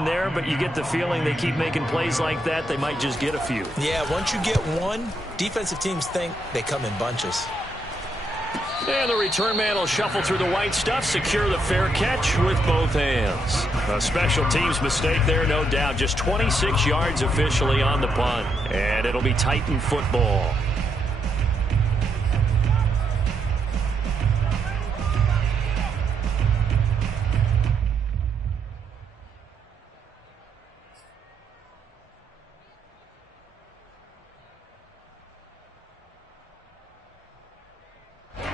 one there, but you get the feeling they keep making plays like that, they might just get a few. Yeah, once you get one, defensive teams think they come in bunches. And the return man will shuffle through the white stuff, secure the fair catch with both hands. A special teams mistake there, no doubt. Just 26 yards officially on the punt. And it'll be Titan football.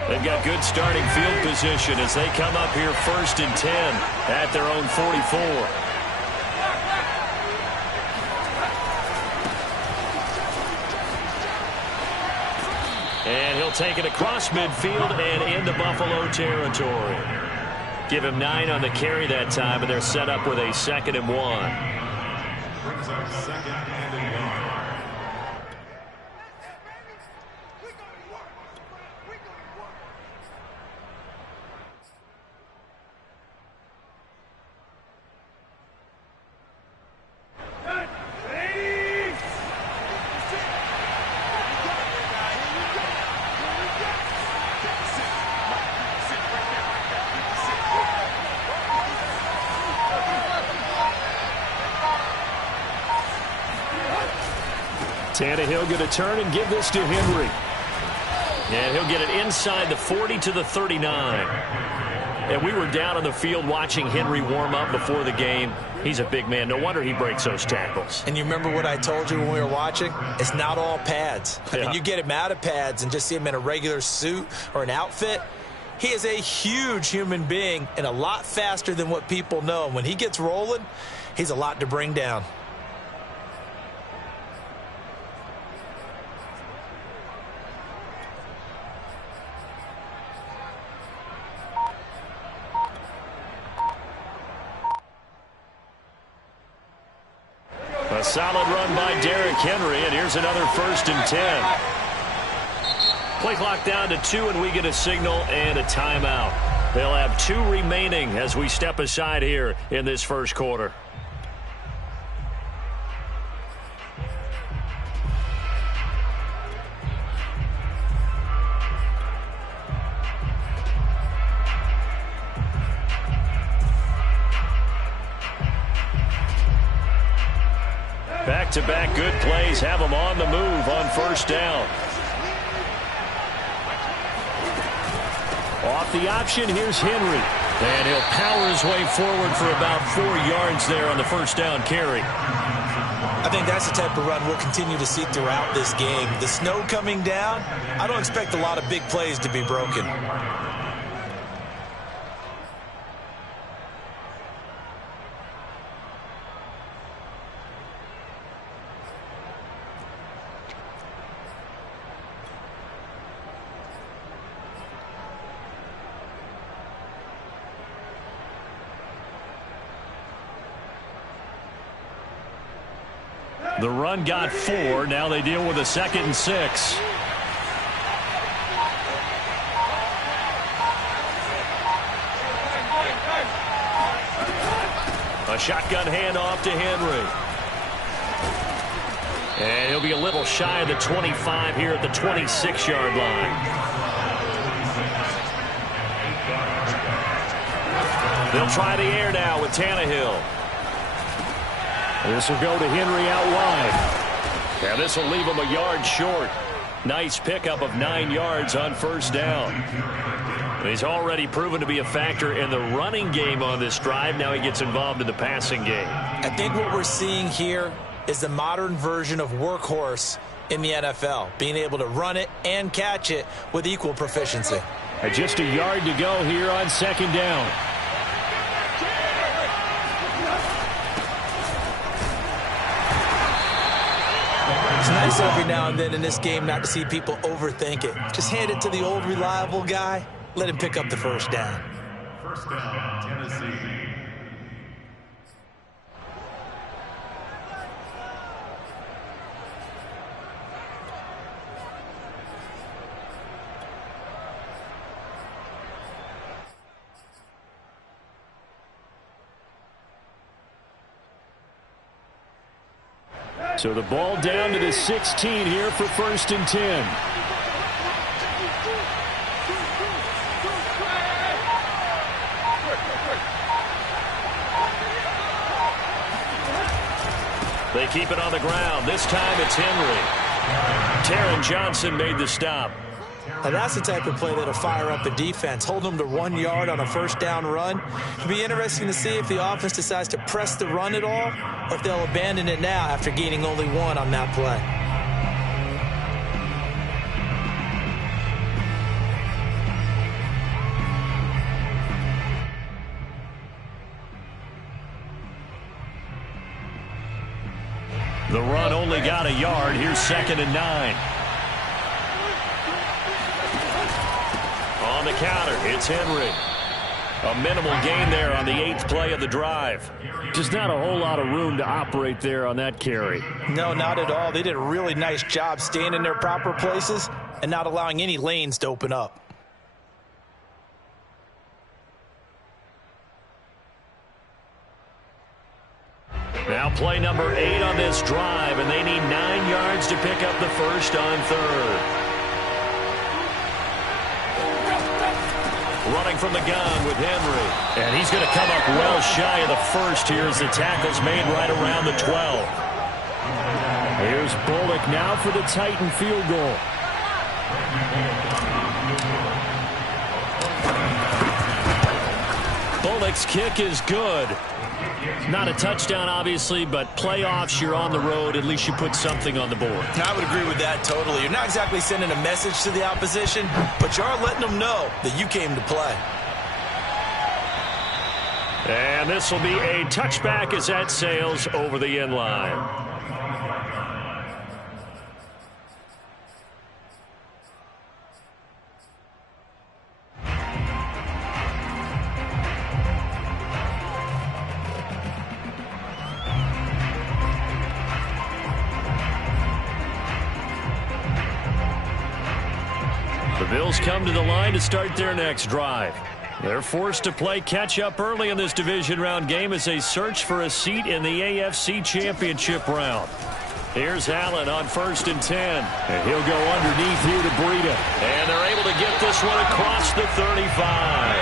They've got good starting field position as they come up here 1st and 10 at their own 44. And he'll take it across midfield and into Buffalo territory. Give him 9 on the carry that time, and they're set up with a 2nd and 1. Brings our 2nd and 1. Tannehill going to turn and give this to Henry. And he'll get it inside the 40 to the 39. And we were down on the field watching Henry warm up before the game. He's a big man. No wonder he breaks those tackles. And you remember what I told you when we were watching? It's not all pads. I mean, you get him out of pads and just see him in a regular suit or an outfit. He is a huge human being and a lot faster than what people know. And when he gets rolling, he's a lot to bring down. A solid run by Derrick Henry, and here's another 1st and 10. Play clock down to 2, and we get a signal and a timeout. They'll have 2 remaining as we step aside here in this first quarter. Back-to-back good plays have them on the move on 1st down. Off the option, here's Henry. And he'll power his way forward for about 4 yards there on the 1st down carry. I think that's the type of run we'll continue to see throughout this game. The snow coming down, I don't expect a lot of big plays to be broken. The run got 4. Now they deal with a 2nd and 6. A shotgun handoff to Henry. And he'll be a little shy of the 25 here at the 26-yard line. They'll try the air now with Tannehill. This will go to Henry out wide. And this will leave him a yard short. Nice pickup of 9 yards on 1st down. He's already proven to be a factor in the running game on this drive. Now he gets involved in the passing game. I think what we're seeing here is the modern version of workhorse in the NFL, being able to run it and catch it with equal proficiency. And just a yard to go here on 2nd down. It's nice every now and then in this game not to see people overthink it. Just hand it to the old reliable guy. Let him pick up the 1st down. 1st down, Tennessee. So the ball down to the 16 here for 1st and 10. They keep it on the ground. This time it's Henry. Taron Johnson made the stop. Now that's the type of play that'll fire up a defense. Hold them to 1 yard on a first down run. It'll be interesting to see if the offense decides to press the run at all, or if they'll abandon it now after gaining only 1 on that play. The run only got a yard. Here's 2nd and 9. On the counter, it's Henry. A minimal gain there on the 8th play of the drive. Just not a whole lot of room to operate there on that carry. No, not at all. They did a really nice job staying in their proper places and not allowing any lanes to open up. Now play number 8 on this drive, and they need 9 yards to pick up the first on 3rd. Running from the gun with Henry. And he's going to come up well shy of the first here as the tackle's made right around the 12. Here's Bullock now for the Titan field goal. Bullock's kick is good. Not a touchdown, obviously, but playoffs, you're on the road. At least you put something on the board. I would agree with that totally. You're not exactly sending a message to the opposition, but you are letting them know that you came to play. And this will be a touchback as that sails over the end line. The Bills come to the line to start their next drive. They're forced to play catch-up early in this division round game as they search for a seat in the AFC Championship round. Here's Allen on 1st and 10. And he'll go underneath here to Breida. And they're able to get this one across the 35.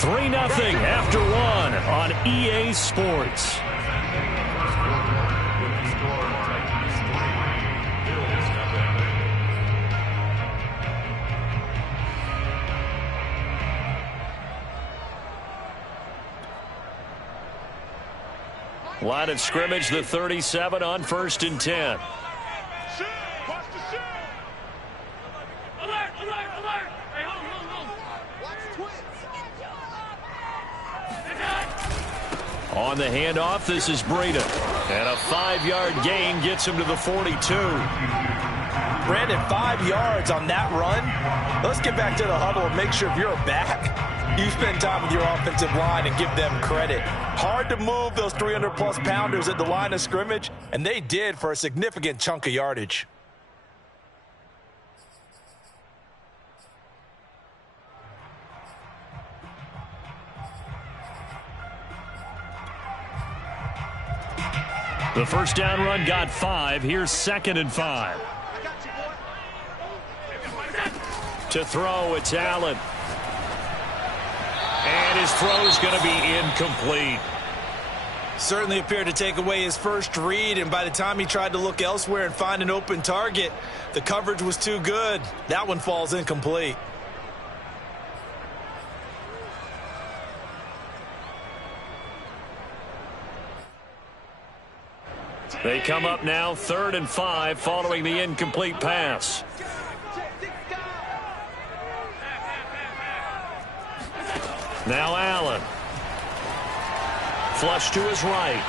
3-0 after 1 on EA Sports. Line of scrimmage, the 37 on 1st and 10. On the handoff, this is Breida. And a 5-yard gain gets him to the 42. Brandon, 5 yards on that run. Let's get back to the huddle and make sure if you're back, you spend time with your offensive line and give them credit. Hard to move those 300-plus pounders at the line of scrimmage, and they did for a significant chunk of yardage. The first down run got 5. Here's 2nd and 5. To throw, it's Allen. And his throw is going to be incomplete. Certainly appeared to take away his first read, and by the time he tried to look elsewhere and find an open target, the coverage was too good. That one falls incomplete. They come up now 3rd and 5 following the incomplete pass. Now Allen. Flush to his right.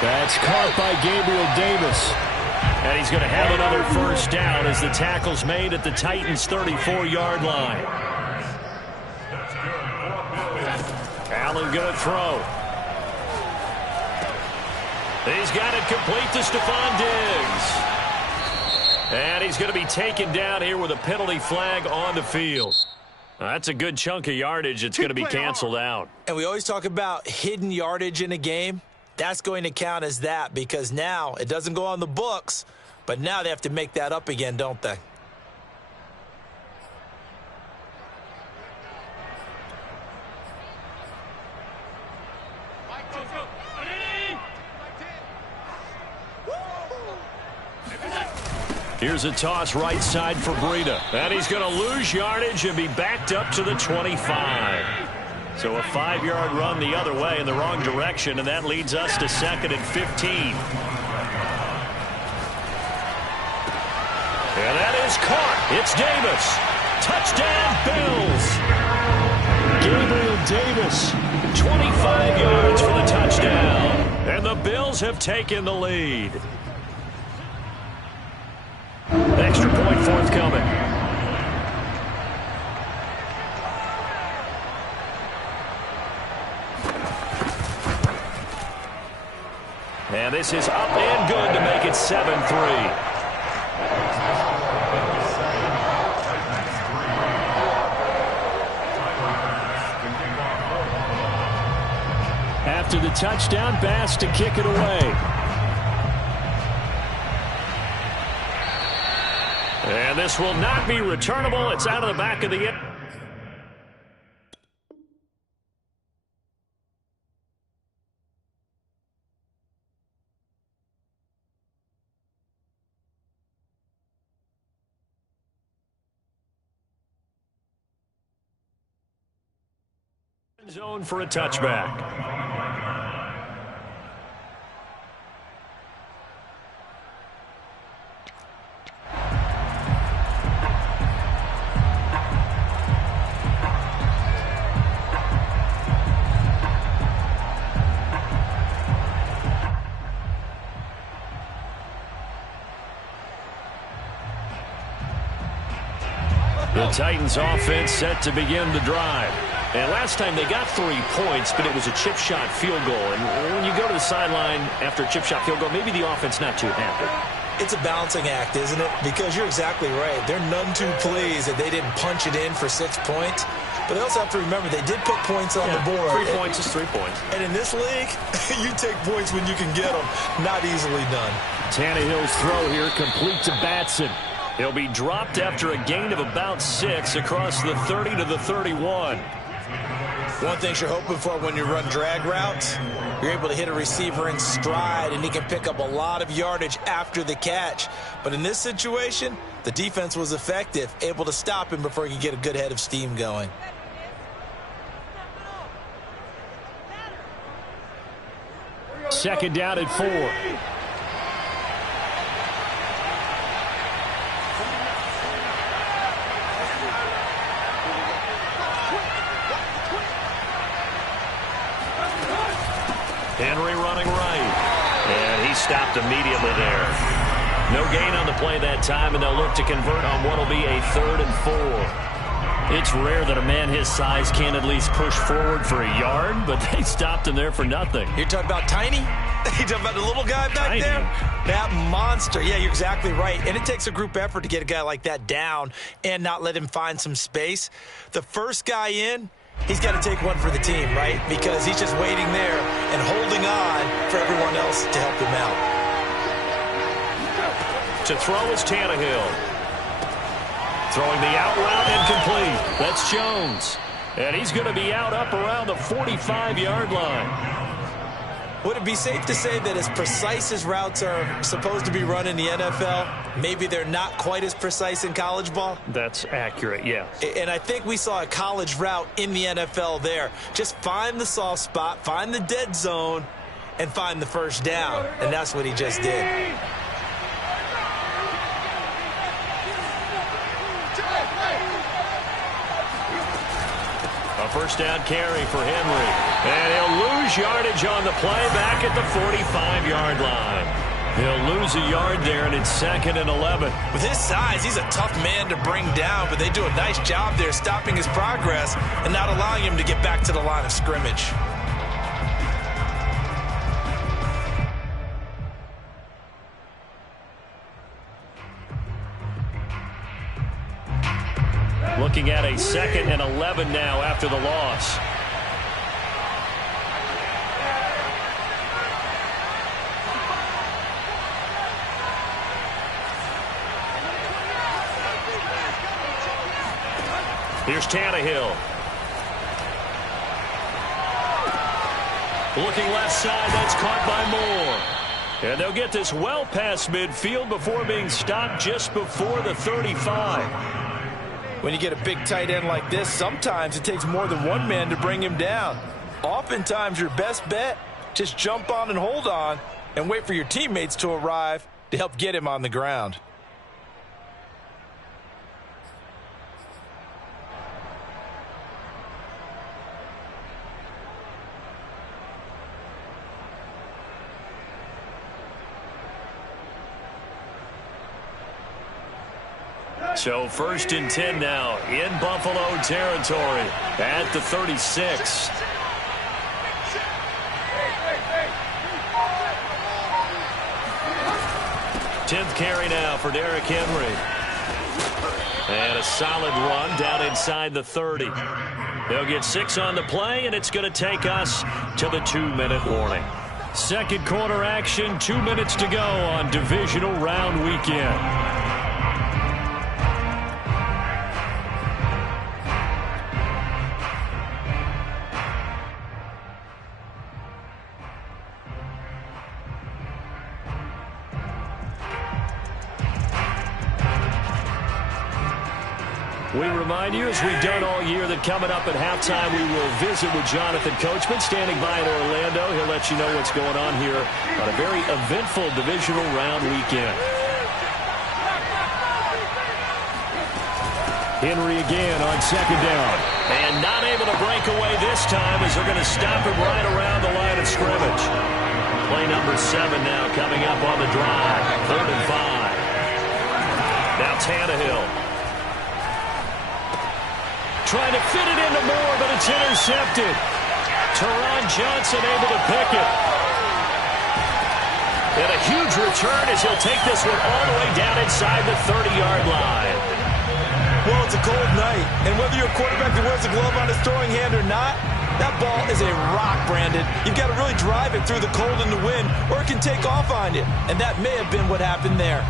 That's caught by Gabriel Davis. And he's going to have another first down as the tackle's made at the Titans' 34-yard line. Allen going to throw. He's got it complete to Stephon Diggs. And he's going to be taken down here with a penalty flag on the field. That's a good chunk of yardage. It's going to be canceled out. And we always talk about hidden yardage in a game. that's going to count as that because now it doesn't go on the books, but now they have to make that up again, don't they? Here's a toss right side for Breida. And he's going to lose yardage and be backed up to the 25. So a 5-yard run the other way in the wrong direction, and that leads us to 2nd and 15. And that is caught. It's Davis. Touchdown, Bills. Gabriel Davis, 25 yards for the touchdown. And the Bills have taken the lead. Extra point forthcoming. And this is up and good to make it 7-3. After the touchdown, Bass to kick it away. And this will not be returnable. It's out of the back of the end. Zone for a touchback. The Titans offense set to begin the drive. And last time they got 3 points, but it was a chip shot field goal. And when you go to the sideline after a chip shot field goal, maybe the offense not too happy. It's a balancing act, isn't it? Because you're exactly right. They're none too pleased that they didn't punch it in for 6 points. But they also have to remember they did put points on the board. 3 points is 3 points. And in this league, you take points when you can get them. Not easily done. Tannehill's throw here complete to Batson. He'll be dropped after a gain of about 6 across the 30 to the 31. One thing you're hoping for when you run drag routes, you're able to hit a receiver in stride, and he can pick up a lot of yardage after the catch. But in this situation, the defense was effective, able to stop him before he could get a good head of steam going. Second down at 4. Henry running right. And he stopped immediately there. No gain on the play that time, and they'll look to convert on what will be a 3rd and 4. It's rare that a man his size can at least push forward for a yard, but they stopped him there for nothing. You're talking about Tiny? You're talking about the little guy back Tiny. there? That monster. Yeah, you're exactly right. And it takes a group effort to get a guy like that down and not let him find some space. The first guy in, he's got to take one for the team, right? Because he's just waiting there and holding on for everyone else to help him out. To throw is Tannehill. Throwing the out route incomplete. That's Jones. And he's going to be out up around the 45-yard line. Would it be safe to say that as precise as routes are supposed to be run in the NFL, maybe they're not quite as precise in college ball? That's accurate, yeah. And I think we saw a college route in the NFL there. Just find the soft spot, find the dead zone, and find the first down. And that's what he just did. A first down carry for Henry. And he'll lose yardage on the play back at the 45-yard line. He'll lose a yard there, and it's 2nd and 11. With his size, he's a tough man to bring down, but they do a nice job there stopping his progress and not allowing him to get back to the line of scrimmage. Looking at a 2nd and 11 now after the loss. Here's Tannehill. Looking left side, that's caught by Moore. And they'll get this well past midfield before being stopped just before the 35. When you get a big tight end like this, sometimes it takes more than one man to bring him down. Oftentimes, your best bet, just jump on and hold on and wait for your teammates to arrive to help get him on the ground. So 1st and 10 now in Buffalo territory at the 36. Tenth carry now for Derrick Henry. And a solid run down inside the 30. They'll get 6 on the play, and it's going to take us to the 2-minute warning. Second quarter action, 2 minutes to go on divisional round weekend. We remind you, as we've done all year, that coming up at halftime, we will visit with Jonathan Coachman, standing by in Orlando. He'll let you know what's going on here on a very eventful divisional round weekend. Henry again on second down. And not able to break away this time as they're going to stop him right around the line of scrimmage. Play number 7 now coming up on the drive. 3rd and 5. Now Tannehill. Trying to fit it into Moore, but it's intercepted. Teron Johnson able to pick it. And a huge return as he'll take this one all the way down inside the 30-yard line. Well, it's a cold night, and whether you're a quarterback that wears a glove on his throwing hand or not, that ball is a rock, Brandon. You've got to really drive it through the cold and the wind, or it can take off on you. And that may have been what happened there.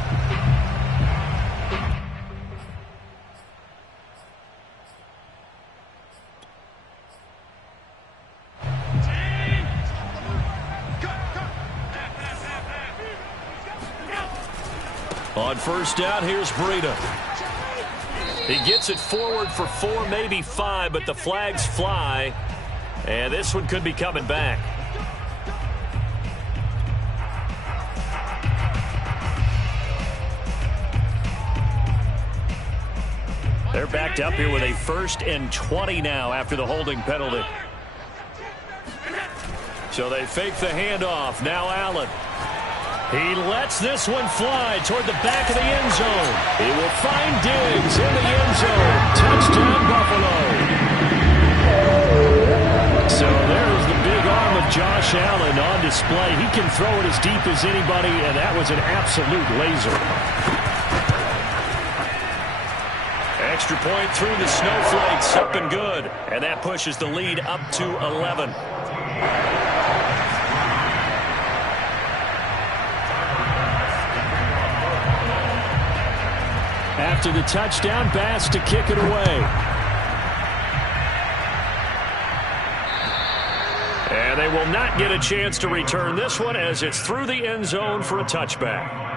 On first down, here's Breida. He gets it forward for 4, maybe 5, but the flags fly. And this one could be coming back. They're backed up here with a 1st and 20 now after the holding penalty. So they fake the handoff. Now Allen. He lets this one fly toward the back of the end zone. He will find Diggs in the end zone. Touchdown, Buffalo. So there's the big arm of Josh Allen on display. He can throw it as deep as anybody, and that was an absolute laser. Extra point through the snowflakes, up and good. And that pushes the lead up to 11. After the touchdown, Bass to kick it away. And they will not get a chance to return this one as it's through the end zone for a touchback.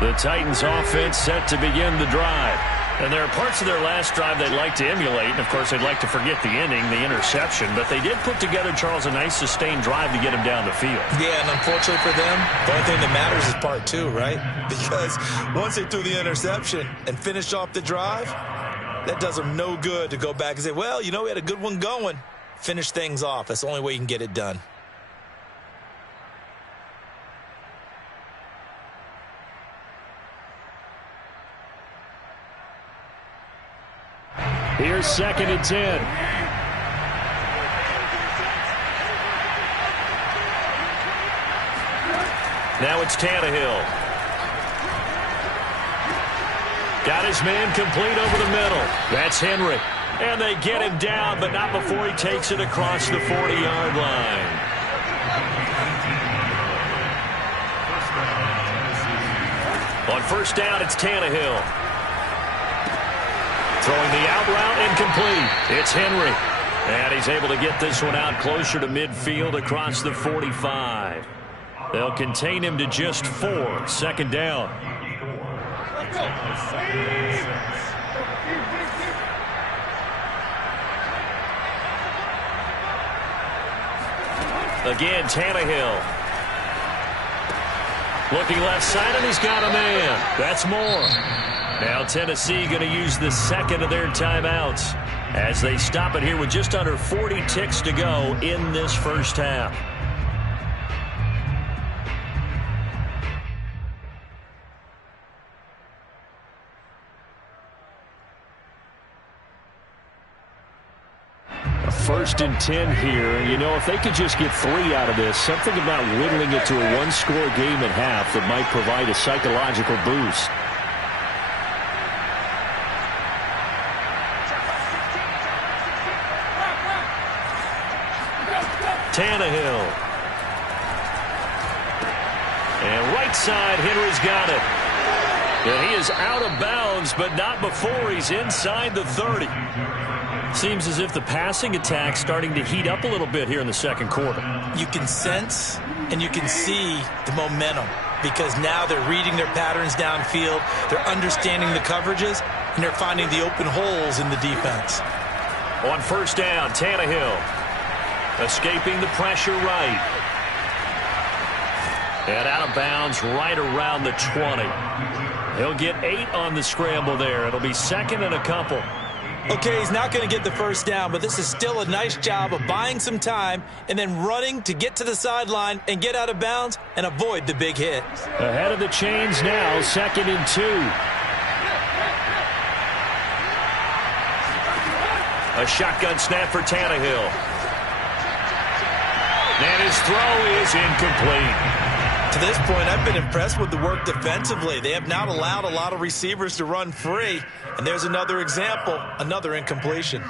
The Titans offense set to begin the drive. And there are parts of their last drive they'd like to emulate. And, of course, they'd like to forget the ending, the interception. But they did put together, Charles, a nice sustained drive to get him down the field. Yeah, and unfortunately for them, the only thing that matters is part 2, right? Because once they threw the interception and finished off the drive, that does them no good to go back and say, well, you know, we had a good one going. Finish things off. That's the only way you can get it done. Here's 2nd and 10. Now it's Tannehill. Got his man complete over the middle. That's Henry. And they get him down, but not before he takes it across the 40-yard line. On first down, it's Tannehill. Throwing the out route incomplete. It's Henry. And he's able to get this one out closer to midfield across the 45. They'll contain him to just 4. Second down. Again, Tannehill. Looking left side, and he's got a man. That's Moore. Now Tennessee going to use the second of their timeouts as they stop it here with just under 40 ticks to go in this first half. First and 10 here. You know, if they could just get 3 out of this, something about whittling it to a one-score game at half that might provide a psychological boost. Tannehill. And right side, Henry's got it. And he is out of bounds, but not before he's inside the 30. Seems as if the passing attack's starting to heat up a little bit here in the second quarter. You can sense and you can see the momentum because now they're reading their patterns downfield, they're understanding the coverages, and they're finding the open holes in the defense. On first down, Tannehill escaping the pressure right. And out of bounds right around the 20. He'll get 8 on the scramble there. It'll be second and a couple. Okay, he's not going to get the first down, but this is still a nice job of buying some time and then running to get to the sideline and get out of bounds and avoid the big hit. Ahead of the chains now, second and 2. A shotgun snap for Tannehill. And his throw is incomplete. To this point, I've been impressed with the work defensively. They have not allowed a lot of receivers to run free. And there's another example, another incompletion.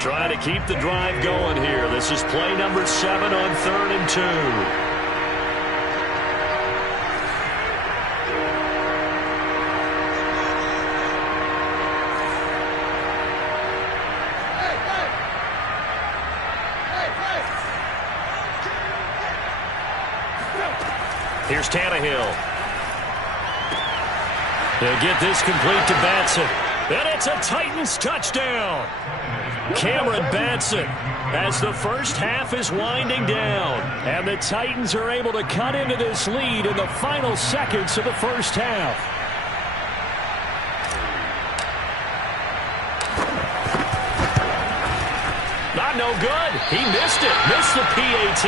Trying to keep the drive going here. This is play number 7 on 3rd and 2. Here's Tannehill. They'll get this complete to Batson. And it's a Titans touchdown. Cameron Batson as the first half is winding down. And the Titans are able to cut into this lead in the final seconds of the first half. Not no good. He missed it. Missed the PAT.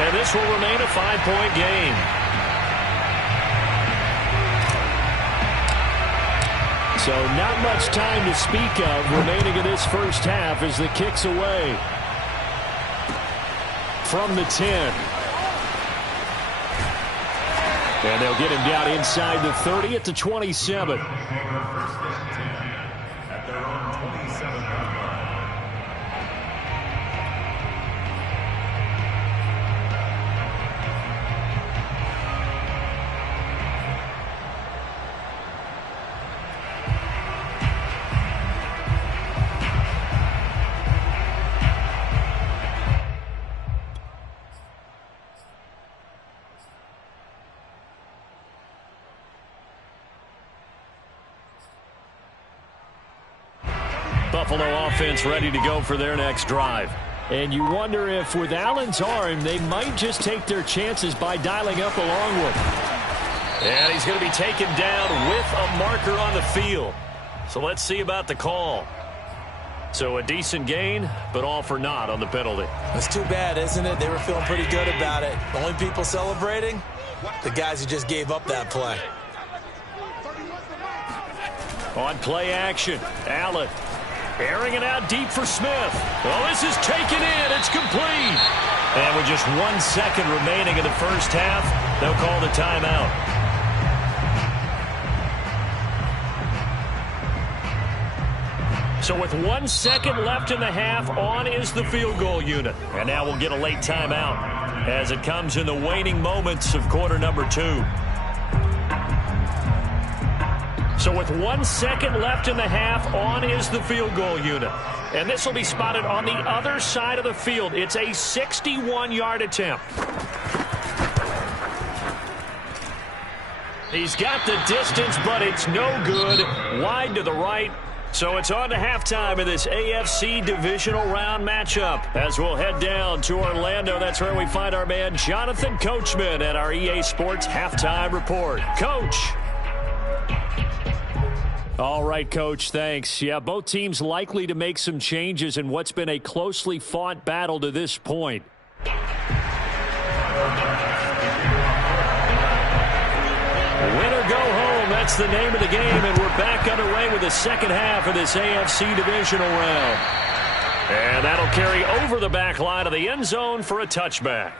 And this will remain a 5-point game. So not much time to speak of remaining in this first half as the kick's away from the 10. And they'll get him down inside the 30 at the 27. At their own 27. Buffalo offense ready to go for their next drive. And you wonder if with Allen's arm, they might just take their chances by dialing up a long one. And he's going to be taken down with a marker on the field. So let's see about the call. So a decent gain, but all for naught on the penalty. It's too bad, isn't it? They were feeling pretty good about it. The only people celebrating, the guys who just gave up that play. On play action, Allen. Airing it out deep for Smith. Well, this is taken in. It's complete. And with just 1 second remaining in the first half, they'll call the timeout. So with 1 second left in the half, on is the field goal unit. And now we'll get a late timeout as it comes in the waning moments of quarter number 2. So with 1 second left in the half, on is the field goal unit. And this will be spotted on the other side of the field. It's a 61-yard attempt. He's got the distance, but it's no good. Wide to the right. So it's on to halftime in this AFC divisional round matchup. As we'll head down to Orlando, that's where we find our man Jonathan Coachman at our EA Sports Halftime Report. Coach. All right, Coach, thanks. Yeah, both teams likely to make some changes in what's been a closely fought battle to this point. Winner go home, that's the name of the game, and we're back underway with the second half of this AFC divisional round. And that'll carry over the back line of the end zone for a touchback.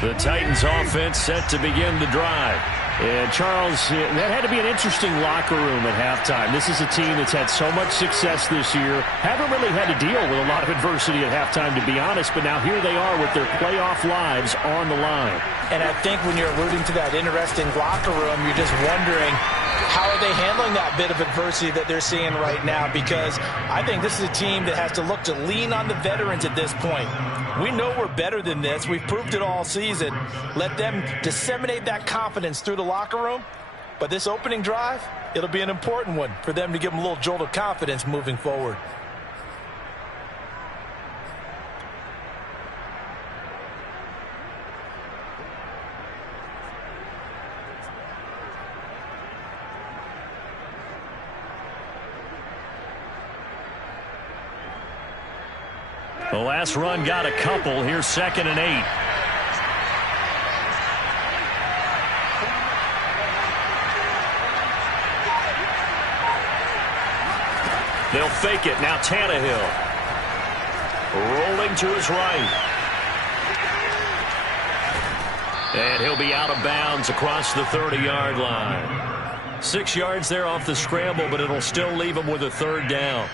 The Titans offense set to begin the drive. And Charles, that had to be an interesting locker room at halftime. This is a team that's had so much success this year. Haven't really had to deal with a lot of adversity at halftime, to be honest. But now here they are with their playoff lives on the line. And I think when you're alluding to that interesting locker room, you're just wondering, how are they handling that bit of adversity that they're seeing right now? Because I think this is a team that has to look to lean on the veterans at this point. We know we're better than this. We've proved it all season. Let them disseminate that confidence through the locker room. But this opening drive, it'll be an important one for them to give them a little jolt of confidence moving forward. The last run got a couple. Here's 2nd and 8. They'll fake it. Now Tannehill. Rolling to his right. And he'll be out of bounds across the 30-yard line. 6 yards there off the scramble, but it'll still leave him with a 3rd down.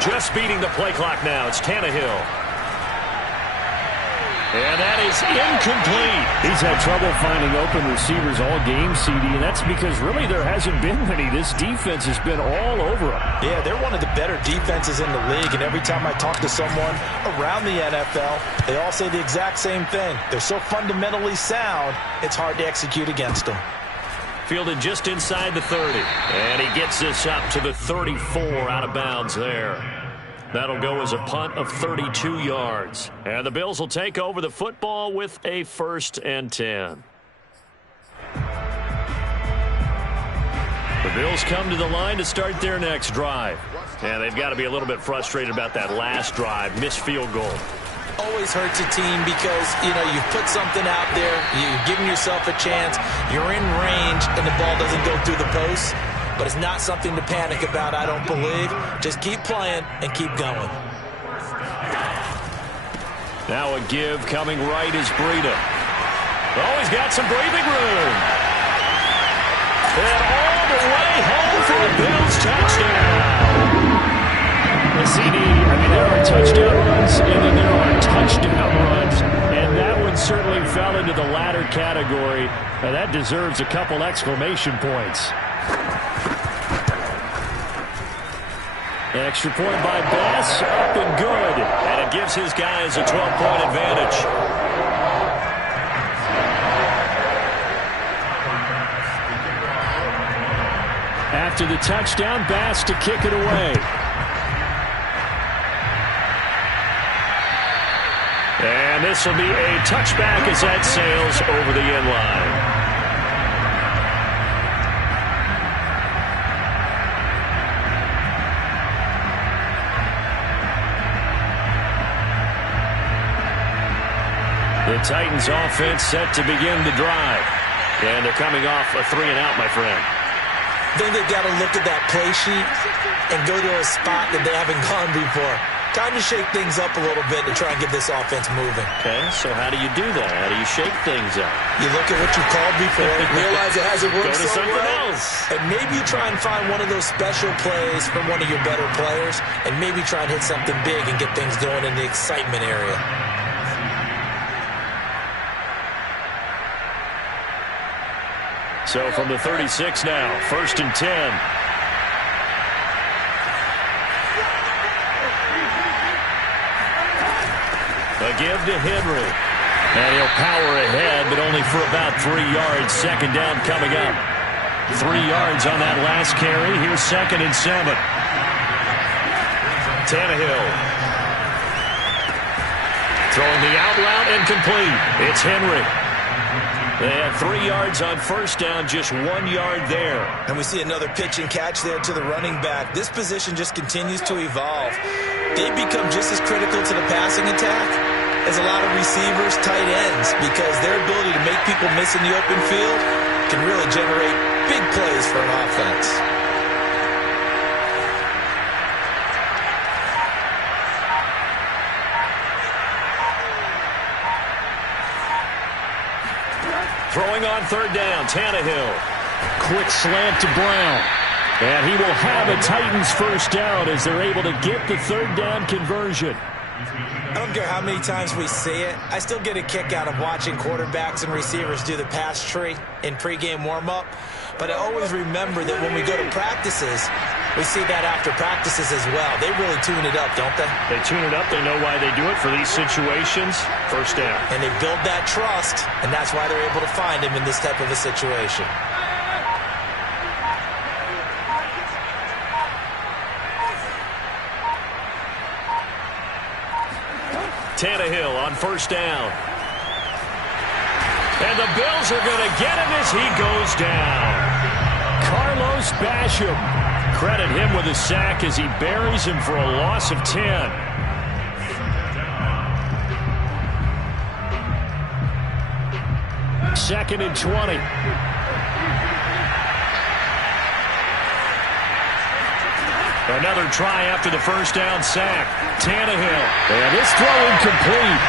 Just beating the play clock now. It's Tannehill. And that is incomplete. He's had trouble finding open receivers all game, CD, and that's because really there hasn't been many. This defense has been all over him. Yeah, they're one of the better defenses in the league, and every time I talk to someone around the NFL, they all say the exact same thing. They're so fundamentally sound, it's hard to execute against them. Fielded just inside the 30. And he gets this up to the 34, out of bounds there. That'll go as a punt of 32 yards. And the Bills will take over the football with a 1st and 10. The Bills come to the line to start their next drive. And they've got to be a little bit frustrated about that last drive. Missed field goal. Always hurts a team because, you know, you've put something out there, you've given yourself a chance, you're in range, and the ball doesn't go through the post. But it's not something to panic about, I don't believe. Just keep playing and keep going. Now a give coming right is Breida. Oh, he's got some breathing room. And all the way home for a Bills touchdown. The CD, there are touchdown runs, and then there are touchdown runs, and that one certainly fell into the latter category. Now that deserves a couple exclamation points. An extra point by Bass, up and good, and it gives his guys a 12-point advantage. after the touchdown. Bass to kick it away. And this will be a touchback as that sails over the end line. The Titans offense set to begin the drive. And they're coming off a 3-and-out, my friend. Then they've got to look at that play sheet and go to a spot that they haven't gone before. Time to shake things up a little bit to try and get this offense moving. Okay, so how do you do that? How do you shake things up? You look at what you called before, realize it hasn't worked Go to so something well, else. and maybe you try and find one of those special plays from one of your better players, and maybe try and hit something big and get things going in the excitement area. So from the 36 now, 1st and 10. A give to Henry. And he'll power ahead, but only for about 3 yards. 2nd down coming up. 3 yards on that last carry. Here's 2nd and 7. Tannehill. Throwing the out route incomplete. It's Henry. They had 3 yards on 1st down, just 1 yard there. And we see another pitch and catch there to the running back. This position just continues to evolve. They've become just as critical to the passing attack as a lot of receivers, tight ends, because their ability to make people miss in the open field can really generate big plays for an offense. Throwing on 3rd down, Tannehill. Quick slant to Brown. And he will have a Titans 1st down as they're able to get the 3rd down conversion. I don't care how many times we see it. I still get a kick out of watching quarterbacks and receivers do the pass tree in pregame warm-up. But I always remember that when we go to practices, we see that after practices as well. They really tune it up, don't they? They tune it up. They know why they do it for these situations. 1st down. And they build that trust, and that's why they're able to find him in this type of a situation. Tannehill on 1st down. And the Bills are going to get him as he goes down. Carlos Basham. Credit him with a sack as he buries him for a loss of 10. Second and 20. Another try after the 1st down sack. Tannehill. And this throw incomplete.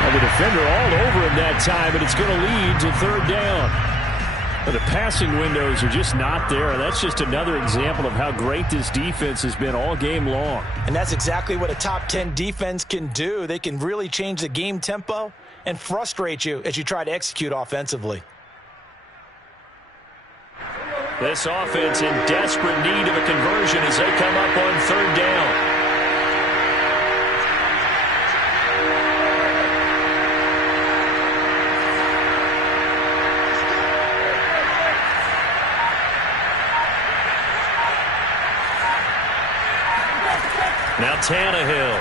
And the defender all over him that time, and it's going to lead to 3rd down. But the passing windows are just not there, and that's just another example of how great this defense has been all game long. And that's exactly what a top 10 defense can do. They can really change the game tempo and frustrate you as you try to execute offensively. This offense in desperate need of a conversion as they come up on 3rd down. Now Tannehill.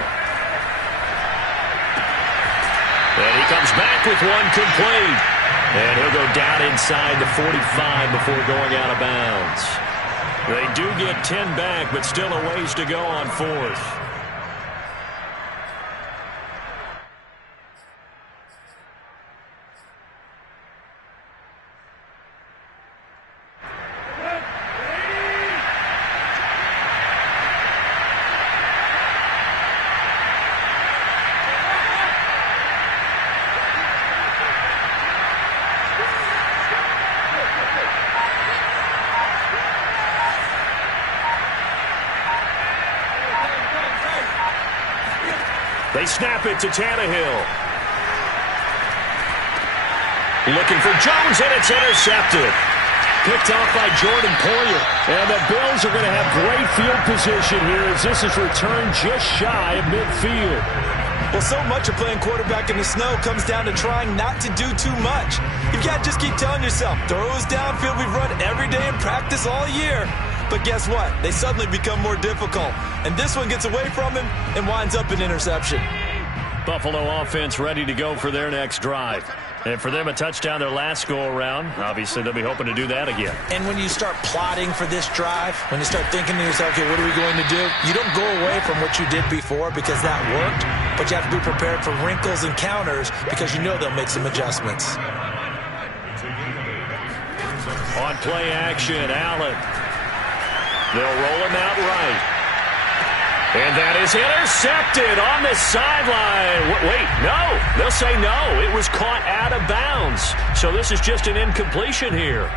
And he comes back with one complete. And he'll go down inside the 45 before going out of bounds. They do get 10 back, but still a ways to go on 4th. They snap it to Tannehill. Looking for Jones, and it's intercepted. Picked off by Jordan Poyer. And the Bills are going to have great field position here as this is returned just shy of midfield. Well, so much of playing quarterback in the snow comes down to trying not to do too much. You've got to just keep telling yourself, throws downfield we've run every day in practice all year. But guess what? They suddenly become more difficult. And this one gets away from him and winds up an interception. Buffalo offense ready to go for their next drive. And for them, a touchdown their last go-around. Obviously, they'll be hoping to do that again. And when you start plotting for this drive, when you start thinking to yourself, okay, what are we going to do? You don't go away from what you did before because that worked, but you have to be prepared for wrinkles and counters because you know they'll make some adjustments. On play action, Allen. They'll roll him out right. And that is intercepted on the sideline. Wait, no. They'll say no. It was caught out of bounds. So this is just an incompletion here.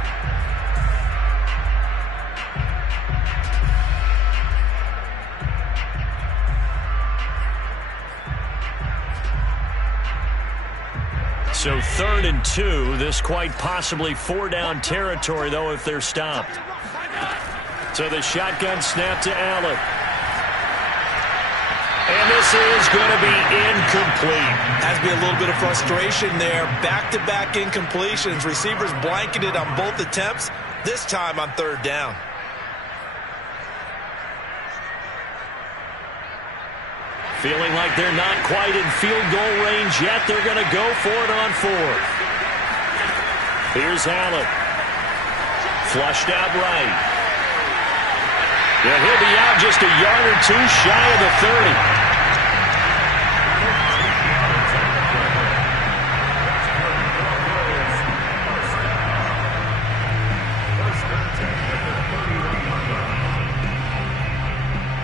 So 3rd and 2. This quite possibly 4-down territory, though, if they're stopped. So the shotgun snap to Allen. And this is going to be incomplete. Has to be a little bit of frustration there. Back-to-back incompletions. Receivers blanketed on both attempts, this time on 3rd down. Feeling like they're not quite in field goal range yet. They're going to go for it on 4th. Here's Allen. Flushed out right. And he'll be out just a yard or two shy of the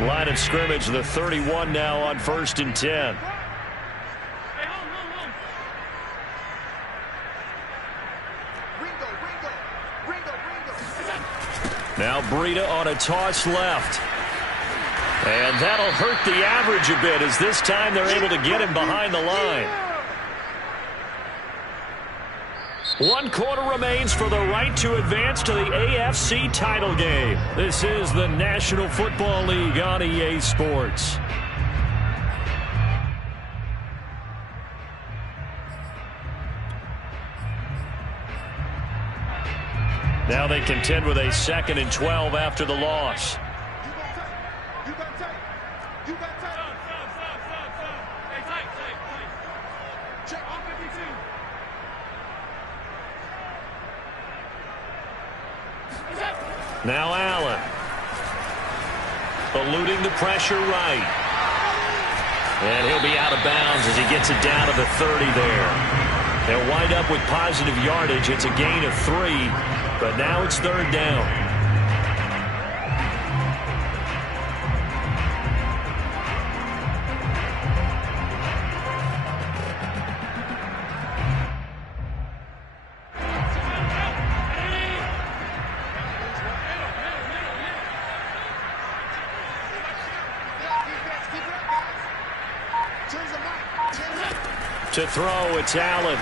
30. Line of scrimmage, the 31 now on 1st and 10. Now Breida on a toss left. And that'll hurt the average a bit as this time they're able to get him behind the line. 1 quarter remains for the right to advance to the AFC title game. This is the National Football League on EA Sports. Now they contend with a 2nd and 12 after the loss. Now Allen. Eluding the pressure right. And he'll be out of bounds as he gets it down to the 30 there. They'll wind up with positive yardage. It's a gain of 3, but now it's 3rd down. To throw, it's Allen.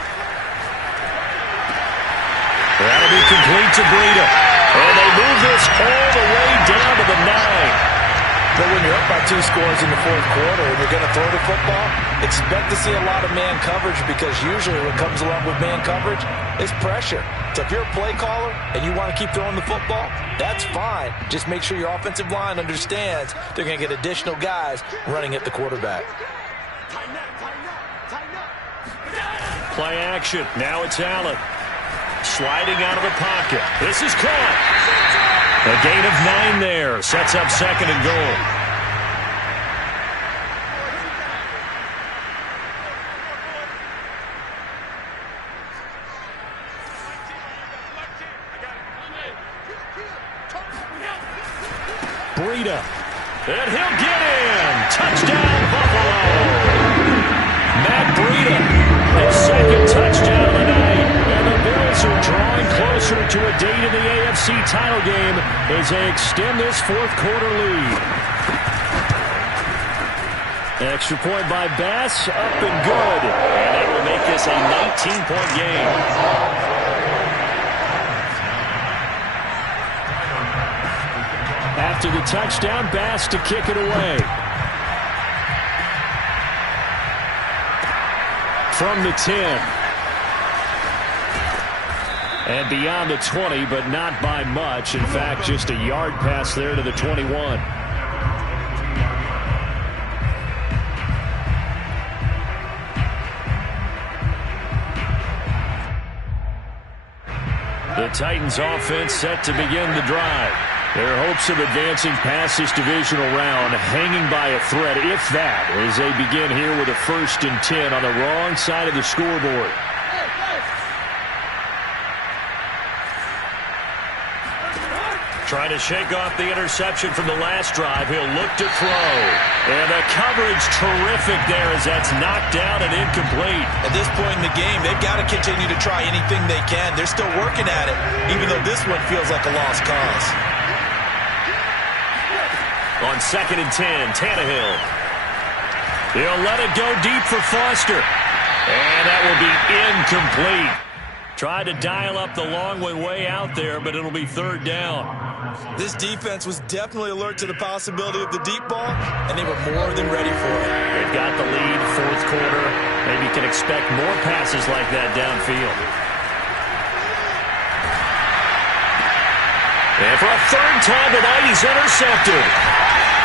That'll be complete to Breida. And they move this all the way down to the 9. But when you're up by 2 scores in the 4th quarter and you're going to throw the football, expect to see a lot of man coverage because usually what comes along with man coverage is pressure. So if you're a play caller and you want to keep throwing the football, that's fine. Just make sure your offensive line understands they're going to get additional guys running at the quarterback. Play action. Now it's Allen. Sliding out of the pocket. This is caught. A gain of 9 there. Sets up 2nd and goal. Breida. And he'll get in. Touchdown, Buffalo. Matt Breida. His 2nd touchdown of the night. And the Bills are drawing closer to a date in the AFC title game as they extend this 4th quarter lead. Extra point by Bass, up and good. And that will make this a 19-point game. After the touchdown, Bass to kick it away. From the 10. And beyond the 20, but not by much. In fact, just a yard pass there to the 21. The Titans offense set to begin the drive. Their hopes of advancing past this divisional round hanging by a thread, if that, as they begin here with a 1st and 10 on the wrong side of the scoreboard. Trying to shake off the interception from the last drive. He'll look to throw. And the coverage terrific there as that's knocked down and incomplete. At this point in the game, they've got to continue to try anything they can. They're still working at it, even though this one feels like a lost cause. On 2nd and 10, Tannehill. He'll let it go deep for Foster. And that will be incomplete. Tried to dial up the long way out there, but it'll be 3rd down. This defense was definitely alert to the possibility of the deep ball, and they were more than ready for it. They've got the lead, 4th quarter. Maybe can expect more passes like that downfield. And for a 3rd time tonight, he's intercepted.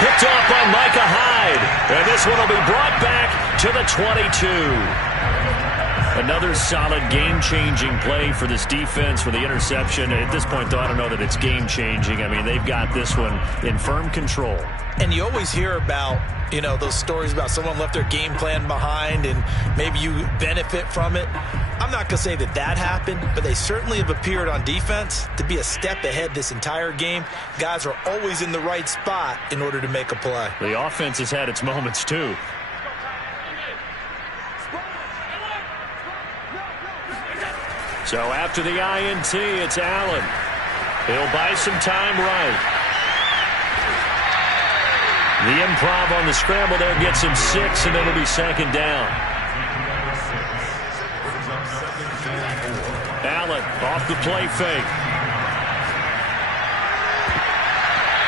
Picked off by Micah Hyde. And this one will be brought back to the 22. Another solid game-changing play for this defense for the interception. At this point, though, I don't know that it's game-changing. I mean, they've got this one in firm control. And you always hear about, you know, those stories about someone left their game plan behind and maybe you benefit from it. I'm not going to say that that happened, but they certainly have appeared on defense to be a step ahead this entire game. Guys are always in the right spot in order to make a play. The offense has had its moments, too. So after the INT, it's Allen. He'll buy some time right. The improv on the scramble there gets him 6, and it'll be 2nd down. Allen off the play fake.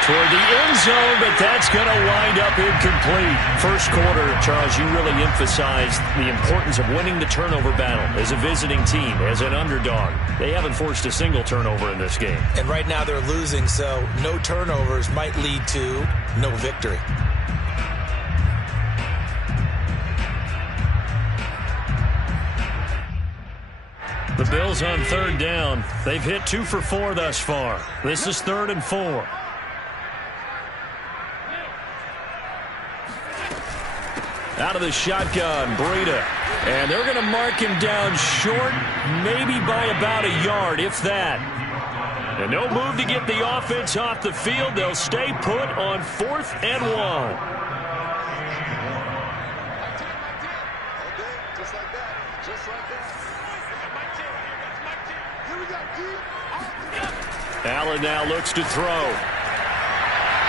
Toward the end zone, but that's going to wind up incomplete. First quarter, Charles, you really emphasized the importance of winning the turnover battle as a visiting team, as an underdog. They haven't forced a single turnover in this game. And right now they're losing, so no turnovers might lead to no victory. The Bills on 3rd down. They've hit 2 for 4 thus far. This is 3rd and 4. Out of the shotgun, Breida. And they're going to mark him down short, maybe by about a yard, if that. And no move to get the offense off the field. They'll stay put on 4th and 1. Allen now looks to throw.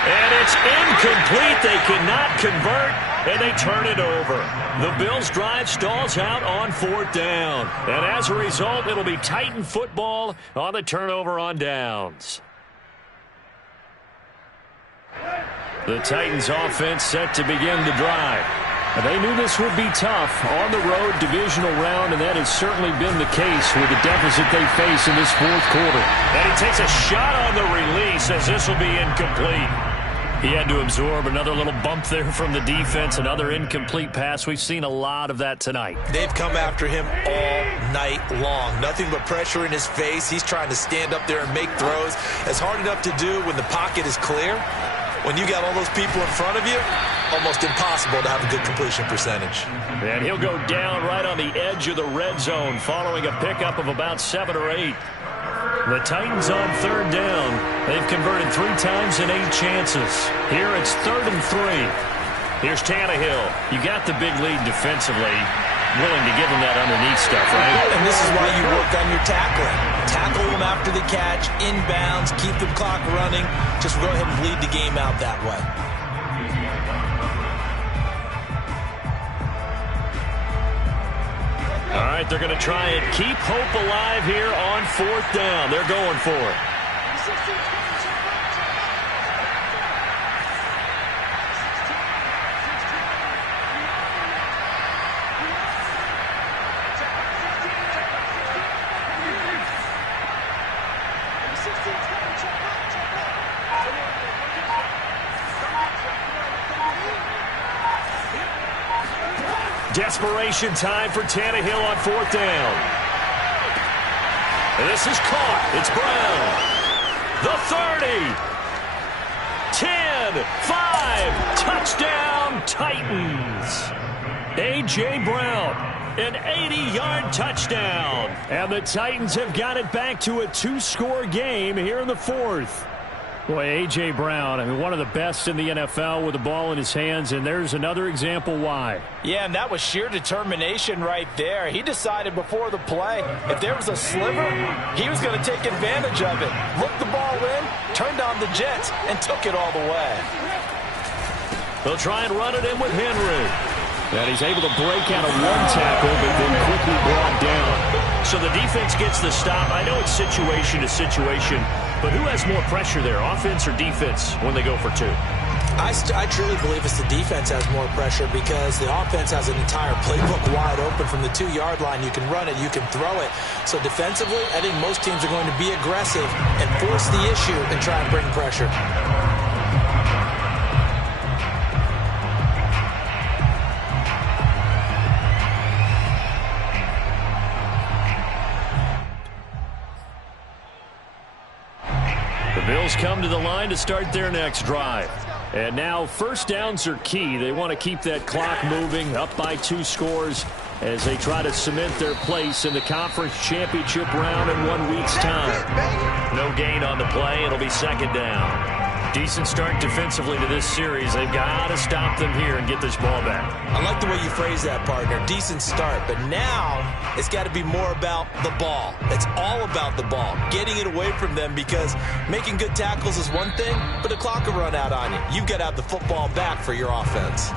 And it's incomplete. They cannot convert, and they turn it over. The Bills' drive stalls out on 4th down. And as a result, it'll be Titan football on the turnover on downs. The Titans' offense set to begin the drive. They knew this would be tough on the road divisional round, and that has certainly been the case with the deficit they face in this 4th quarter. And he takes a shot on the release as this will be incomplete. He had to absorb another little bump there from the defense, another incomplete pass. We've seen a lot of that tonight. They've come after him all night long. Nothing but pressure in his face. He's trying to stand up there and make throws. It's hard enough to do when the pocket is clear. When you got all those people in front of you, almost impossible to have a good completion percentage. And he'll go down right on the edge of the red zone following a pickup of about 7 or 8. The Titans on 3rd down. They've converted 3 times in 8 chances. Here it's 3rd and 3. Here's Tannehill. You got the big lead defensively. Willing to give him that underneath stuff, right? And this is why you work on your tackling. Tackle them after the catch, inbounds, keep the clock running. Just go ahead and bleed the game out that way. All right, they're going to try and keep hope alive here on 4th down. They're going for it. Desperation time for Tannehill on 4th down. And this is caught. It's Brown. The 30. 10. 5. Touchdown, Titans. A.J. Brown, an 80-yard touchdown. And the Titans have got it back to a 2-score game here in the 4th. Boy, A.J. Brown, I mean, one of the best in the NFL with the ball in his hands, and there's another example why. Yeah, and that was sheer determination right there. He decided before the play, if there was a sliver, he was going to take advantage of it. Looked the ball in, turned on the jets, and took it all the way. They'll try and run it in with Henry. And he's able to break out of one tackle, but then quickly brought down. So the defense gets the stop. I know it's situation to situation, but who has more pressure there, offense or defense, when they go for 2? I truly believe it's the defense has more pressure because the offense has an entire playbook wide open from the 2-yard line. You can run it, you can throw it. So defensively, I think most teams are going to be aggressive and force the issue and try and bring pressure. Bills come to the line to start their next drive. And now 1st downs are key. They want to keep that clock moving, up by 2 scores as they try to cement their place in the conference championship round in 1 week's time. No gain on the play. It'll be 2nd down. Decent start defensively to this series. They've got to stop them here and get this ball back. I like the way you phrase that, partner. Decent start. But now it's got to be more about the ball. It's all about the ball. Getting it away from them because making good tackles is one thing, but the clock will run out on you. You've got to have the football back for your offense.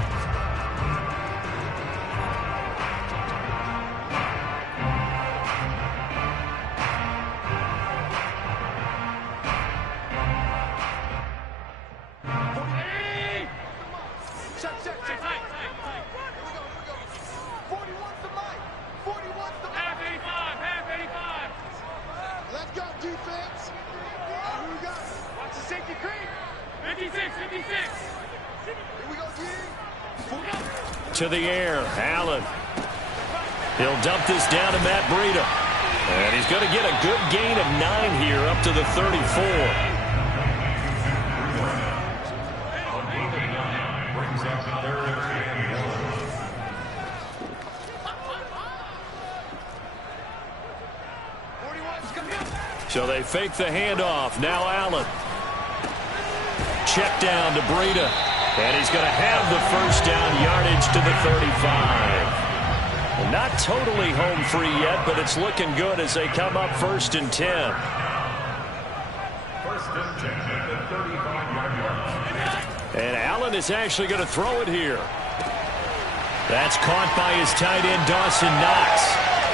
To the air, Allen. He'll dump this down to Matt Breida. And he's going to get a good gain of 9 here up to the 34. So they fake the handoff. Now Allen. Check down to Breida. And he's going to have the 1st down yardage to the 35. Not totally home free yet, but it's looking good as they come up 1st and 10. 1st and 10 at the 35-yard line. And Allen is actually going to throw it here. That's caught by his tight end, Dawson Knox.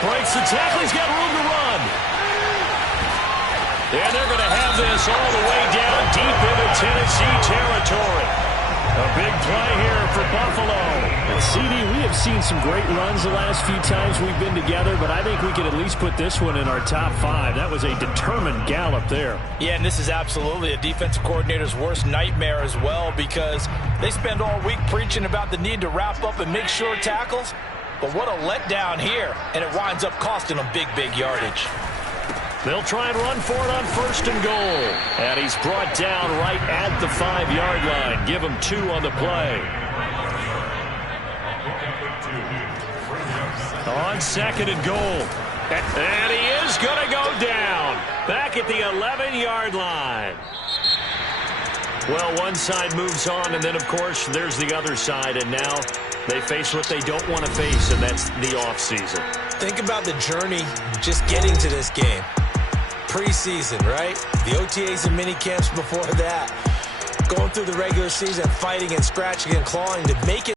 Breaks the tackle. He's got room to run. And they're going to have this all the way down deep into Tennessee territory. A big play here for Buffalo. And CD, we have seen some great runs the last few times we've been together, but I think we could at least put this one in our top 5. That was a determined gallop there. Yeah, and this is absolutely a defensive coordinator's worst nightmare as well because they spend all week preaching about the need to wrap up and make sure tackles. But what a letdown here, and it winds up costing them big, big yardage. They'll try and run for it on 1st and goal. And he's brought down right at the 5-yard line. Give him 2 on the play. On 2nd and goal. And he is going to go down. Back at the 11-yard line. Well, one side moves on, and then, of course, there's the other side. And now they face what they don't want to face, and that's the offseason. Think about the journey just getting to this game. Preseason, right? The OTAs and mini camps before that. Going through the regular season, fighting and scratching and clawing to make it